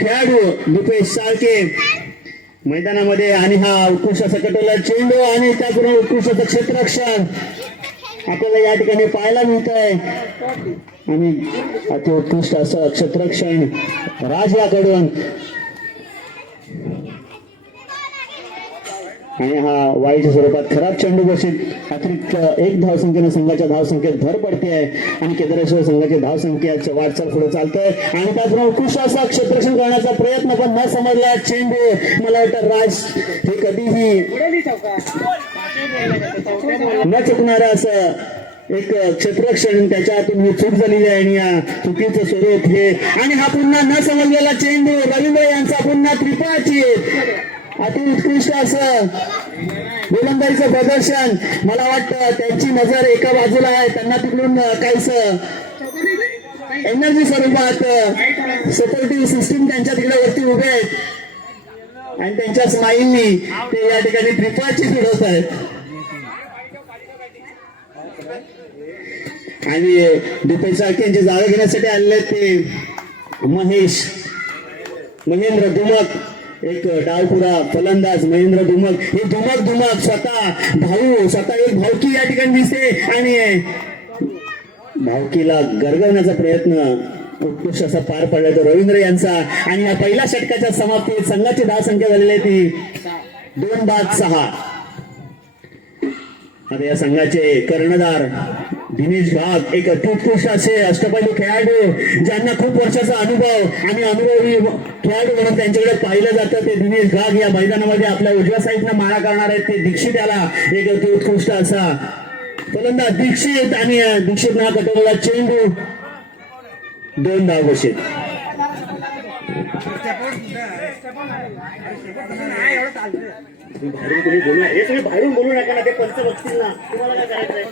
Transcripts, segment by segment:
खेळाडू दीपेश साळके. मैदानामध्ये आणि हा उत्कृष्ट असा कटोला चेंडू आणि त्याचबरोबर उत्कृष्ट असं आपल्याला या ठिकाणी पाहायला मिळत आहे आणि अति उत्कृष्ट असं क्षेत्रक्षण राज याकडून आणि हा वाईच्या स्वरूपात खराब चेंडू घोषित अतिरिक्त एक धावसंख्येनं संघाच्या धावसंख्येत भर पडते आहे आणि केदारेश्वर संघाची धावसंख्या वाटचाल पुढे चालतंय. आणि त्याचबरोबर उत्कृष्ट असा क्षेत्ररक्षण करण्याचा प्रयत्न पण न समजला चेंडू. मला वाटतं राज हे कधीही न चुकणार असं एक क्षेत्ररक्षण त्याच्या हातून ही चूक झालेली आहे आणि या चुकीचं स्वरूप हे आणि हा पुन्हा न समजलेला चेंडू रवींद्र यांचा पुन्हा त्रिपाची अति उत्कृष्ट असं गोलंदाजीचं प्रदर्शन. मला वाटतं त्यांची नजर एका बाजूला आहे. त्यांना तिकडून काहीच एनर्जी स्वरूपात सपोर्टिव्ह सिस्टीम त्यांच्या तिकडे वरती उभे आहेत. आणि त्यांच्या स्माईलनी ते या ठिकाणी त्रिपाची फिरवत आहेत. आणि दीपेश साळके यांची जागा घेण्यासाठी आलेले आहेत ते महेश महेंद्र धुमक एक डावपुरा फलंदाज महेंद्र धुमक हे धुमक धुमक स्वतः भाऊ स्वतः एक भावकी या ठिकाणी दिसते आणि भावकीला गरगवण्याचा प्रयत्न उत्कृष्ट असा पार पडला तो रवींद्र यांचा. आणि या पहिल्या षटकाच्या समाप्तीत संघाची धावसंख्या झालेली आहे ती दोन बाद सहा. आता या संघाचे कर्णधार दिनेश घाग एक अत्युत्कृष्ट असे अष्टपैलू खेळाडू ज्यांना खूप वर्षाचा अनुभव आणि अनुभवी खेळाडू म्हणून त्यांच्याकडे पाहिलं जातं. ते दिनेश घाग या मैदानामध्ये आपल्या उजव्या साईडनं मारा करणार आहेत. ते दीक्षित याला एक अत्युत्कृष्ट असा फलंदाज दीक्षित आणि दीक्षित ना कटोरला चेंडू. दोन धाव घोषित. बाहेरून बोलू तुम्ही बाहेरून बोलू नका ना ते पंच बघतील ना तुम्हाला काय करायचंय?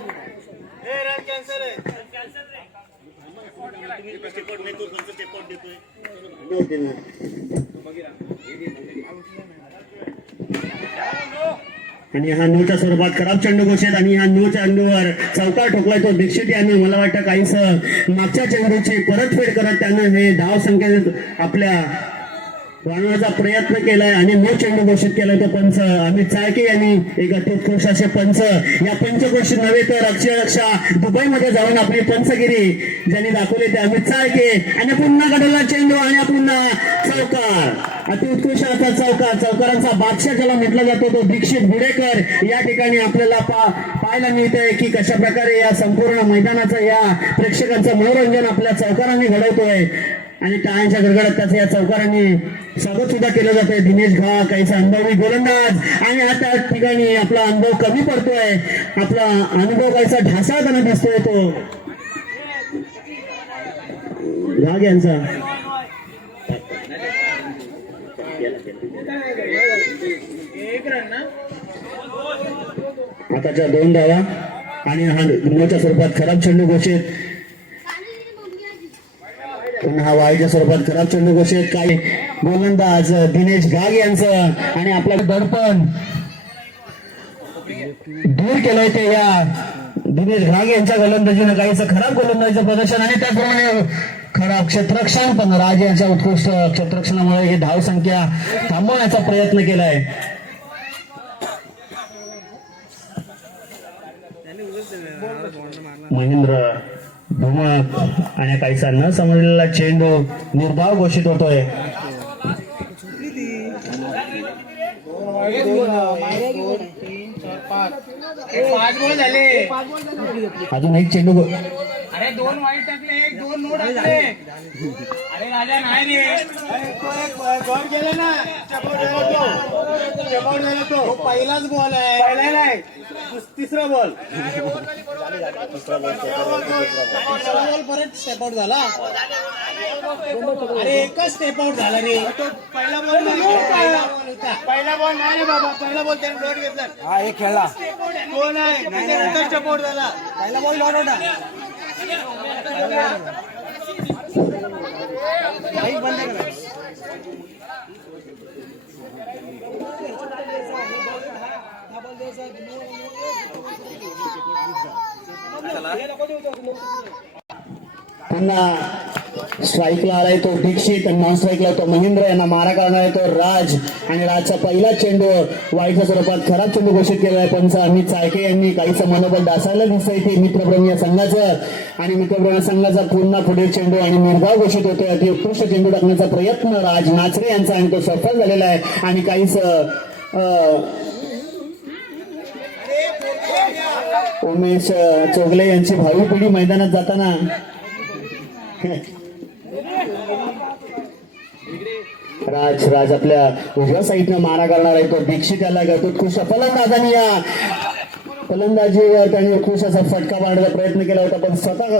आणि हा नूच्या स्वरूपात खराब चेंडू घोषित आणि ह्या न्यू चेंडूवर चौकार ठोकलाय तो दीक्षित यांनी. मला वाटतं काहीस मागच्या चेंडूची परतफेड करत त्यानं हे धाव संख्येत आपल्या वाढवण्याचा प्रयत्न केलाय आणि मूळ चेंडू घोषित केलाय तो पंच. अमित चाळके यांनी एक अतिउत्कृष्ट असे पंच. या पंचघोषित नव्हे तर अक्षरक्षा दुबईमध्ये जाऊन आपली पंचगिरी ज्यांनी दाखवले ते अमित चाळके आणि पुन्हा कडला चेंडू आणि पुन्हा चौकार. अतिउत्कृष्ट असा चौकार. चौकारांचा बादशाह ज्याला म्हटलं जातो तो दीक्षित गुडेकर. या ठिकाणी आपल्याला पा पाहायला मिळतंय की कशा प्रकारे या संपूर्ण मैदानाचं या प्रेक्षकांचं मनोरंजन आपल्या चौकारांनी घडवतोय. आणि टाळ्यांच्या गडगडात या चौकारांनी स्वागत सुद्धा केलं जातंय. दिनेश घा काहीचा अनुभवी गोलंदाज. आणि आता त्या ठिकाणी आपला अनुभव कमी पडतोय. आपला अनुभव ढासा जण दिसतोय तो. घाग यांचा. आताच्या दोन धावा आणि हा स्वरूपात खराब चेंडू घोषित. पुन्हा हा वाईच्या स्वरूपात खराब चेंडू घोषित काही गोलंदाज दिनेश घाग यांचं आणि आपला दडपण. दूर केलंय ते या दिनेश घाग यांच्या गोलंदाजीनं काहीच खराब गोलंदाजीचं प्रदर्शन आणि त्याचप्रमाणे खराब क्षेत्रक्षण पण राज यांच्या उत्कृष्ट क्षेत्रक्षणामुळे ही धाव संख्या थांबवण्याचा प्रयत्न केलाय. महेंद्र धुमक आणि काहीसा न समजलेला चेंडू निर्धाव घोषित होतोय. पाच गोल झाले अजून एक चेंडू अरे दोन वाईट टाकले एक दोन नो टाकले अरे राजा नाही रे. ना पहिलाच बॉल आहे. पहिला नाही तिसरा बॉल. तिसरा बॉल परत स्टेप आउट झाला अरे एकच स्टेप आउट झाला रे. तो पहिला बॉल नाही. पहिला बॉल नाही रे बाबा. पहिला बॉल त्याने डॉट घेतला. हा एक खेळला. तो नाही. त्याच्यानंतर स्टेप आउट झाला. पहिला बॉल लॉट होता. बंद करा. पुन्हा स्ट्राईकला आलाय तो दीक्षित आणि नॉन स्ट्राईकला तो महेंद्र यांना मारा करणार आहे तो राज. आणि राजचा पहिला चेंडू वाईटच्या स्वरूपात खराब चेंडू घोषित केला आहे पंच. अमित चाळके यांनी काहीसं मनोबल दासायला दिसतंय इथे मित्रप्रेमी या संघाचं. आणि मित्रप्रेमी संघाचा पुन्हा पुढील चेंडू आणि निर्धाव घोषित होतोय. अति उत्कृष्ट चेंडू टाकण्याचा प्रयत्न राज नाचरे यांचा आणि तो सफल झालेला आहे. आणि काहीच अं, उमेश चोगले यांची भावी पिढी मैदानात जाताना. राज राज आपल्या उजव्या साईडनं मारा करणार आहे तो. दीक्षित याला करतो खुश. फलंदाजाने या. फलंदाजीवर त्यांनी खुश असा फटका मारण्याचा प्रयत्न केला होता पण स्वतः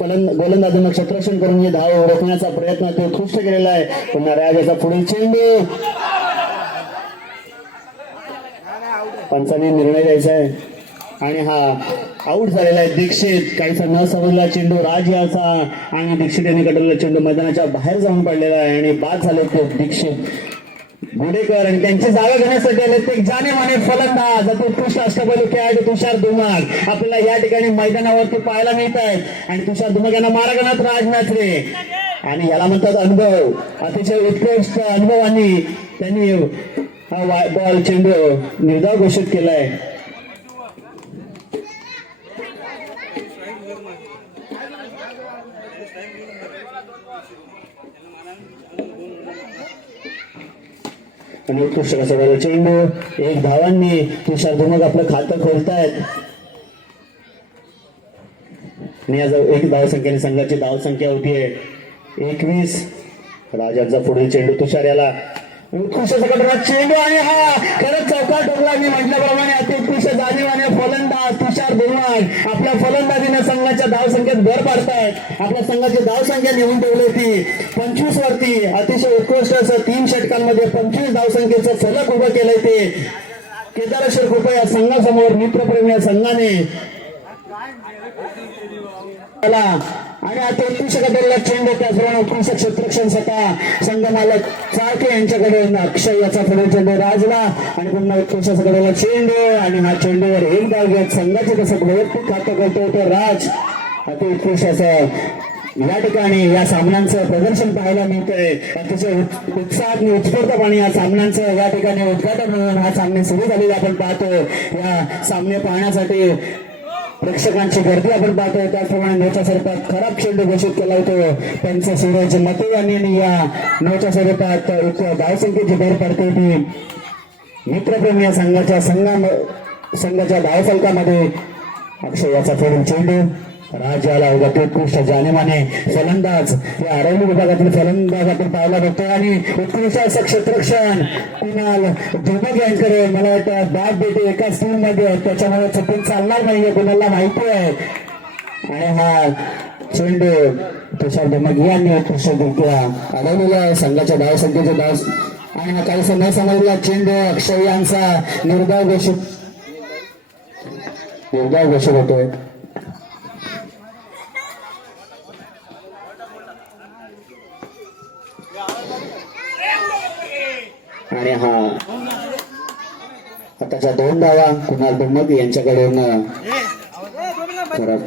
फलंद गोलंदाजांना क्षेत्रक्षण करून हे धाव रोखण्याचा प्रयत्न तो उत्कृष्ट केलेला आहे. पुन्हा राजाचा पुढील चेंडू. पंचाने निर्णय द्यायचा आहे. आणि हा आऊट झालेला आहे दीक्षित. काहीसा न समजला चेंडू राज याचा आणि दीक्षित यांनी कटवलेला चेंडू मैदानाच्या बाहेर जाऊन पडलेला आहे आणि बाद झाले ते दीक्षित. गुडेकर आणि त्यांची जागा घेण्यासाठी आले ते जाणे माने फलंदाज उत्कृष्ट अष्टपैलू खेळाडू तुषार धुमाक आपल्याला या ठिकाणी मैदानावरती पाहायला मिळत आहेत आणि तुषार धुमाक यांना मारगणात राज नाचरे आणि याला म्हणतात अनुभव. अतिशय उत्कृष्ट अनुभवांनी त्यांनी हा बॉल चेंडू निर्धाव घोषित केलाय. आणि कृष्णाचा बरं चेंडू एक धावांनी तुषार धुमक आपलं खातं खोलतायत. आणि आज एक धावसंख्येने संघाची धावसंख्या होतीये एकवीस. राजांचा पुढील चेंडू तुषार याला उत्कृष्ट चेंडू आणि हा खरंच चौका टोकला मी म्हटल्याप्रमाणे अति उत्कृष्ट जाणीवाने फलंदाज तुषार धुमाक आपल्या फलंदाजीने संघाच्या धावसंख्येत भर पाडतायत. आपल्या संघाची धावसंख्या नेऊन ठेवली होती. पंचवीस वरती अतिशय उत्कृष्ट असं तीन षटकांमध्ये पंचवीस धावसंख्येचं फलक उभं केलंय ते. केदारेश्वर कृपया या संघासमोर मित्रप्रेमी या संघाने. आणि आता उत्कृष्ट कदरला चेंडू त्याचप्रमाणे उत्कृष्ट क्षेत्ररक्षण स्वतः संघ मालक चाळके यांच्याकडे अक्षय याचा पुढे चेंडू राजला आणि पुन्हा उत्कृष्ट कदरला चेंडू आणि हा चेंडूवर एक धाव घेत संघाचे कसं वैयक्तिक खातं करतो तो राज. अति उत्कृष्ट या ठिकाणी या सामन्यांचं प्रदर्शन पाहायला मिळतंय. अतिशय उत्- उत्साहात आणि उत्स्फूर्तपणे या सामन्यांचं या ठिकाणी उद्घाटन होऊन हा सामने सुरू झालेले आपण पाहतो या सामने पाहण्यासाठी प्रेक्षकांची गर्दी आपण पाहतोय. त्याचप्रमाणे नोच्या स्वरूपात खराब चेंडू घोषित केला होतो. त्यांचा सूरज मते यांनी या नोच्या स्वरूपात एक धावसंख्येची भर पडते ती. मित्रप्रेमी या संघाच्या संघा संघाच्या धावफलकामध्ये अक्षय याचा पुढील चेंडू राज्याला उगा ते उत्कृष्ट जानेमाने फलंदाज या आरवली विभागातील फलंदाज आपण पाहायला भेटतो आणि उत्कृष्ट असं क्षेत्ररक्षण कुणाल धुमक यांकडे मला वाटतं बाद देते एकाच टीममध्ये. आहेत त्याच्यामुळे चुकून चालणार नाहीये कुणाला माहिती आहे. आणि हा चेंडू तुषार धुमक यांनी उत्कृष्टरित्या अडवलेला आहे. संघाच्या धाव संख्येचे धाव आणि हा काही न समजला. चेंडू अक्षय यांचा निर्धाव घोषित निर्धाव घोषित होतोय. आणि हा आताच्या दोन धावा कुणाल धुमक यांच्याकडून खराब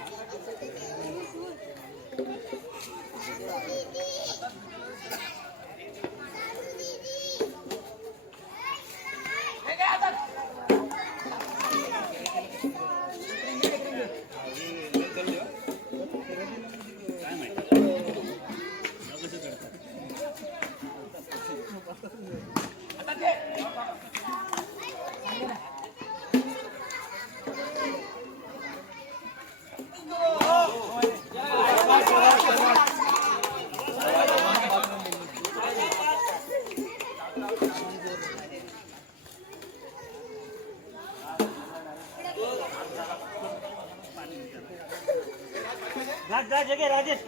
जगे जगे राजेश.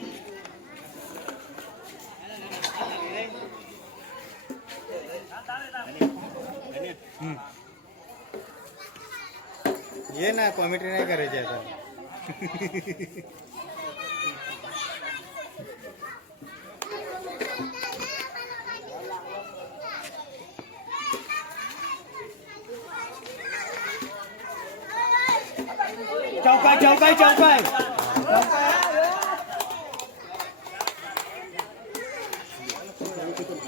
ये ना कॉमेट्री नाही करायची आता. चौकाय चौकाय चौकाय.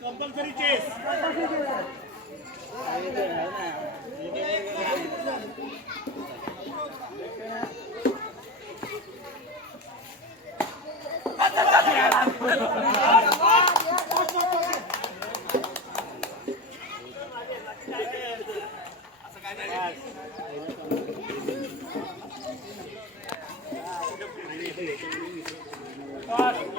Compulsory chase compulsory chase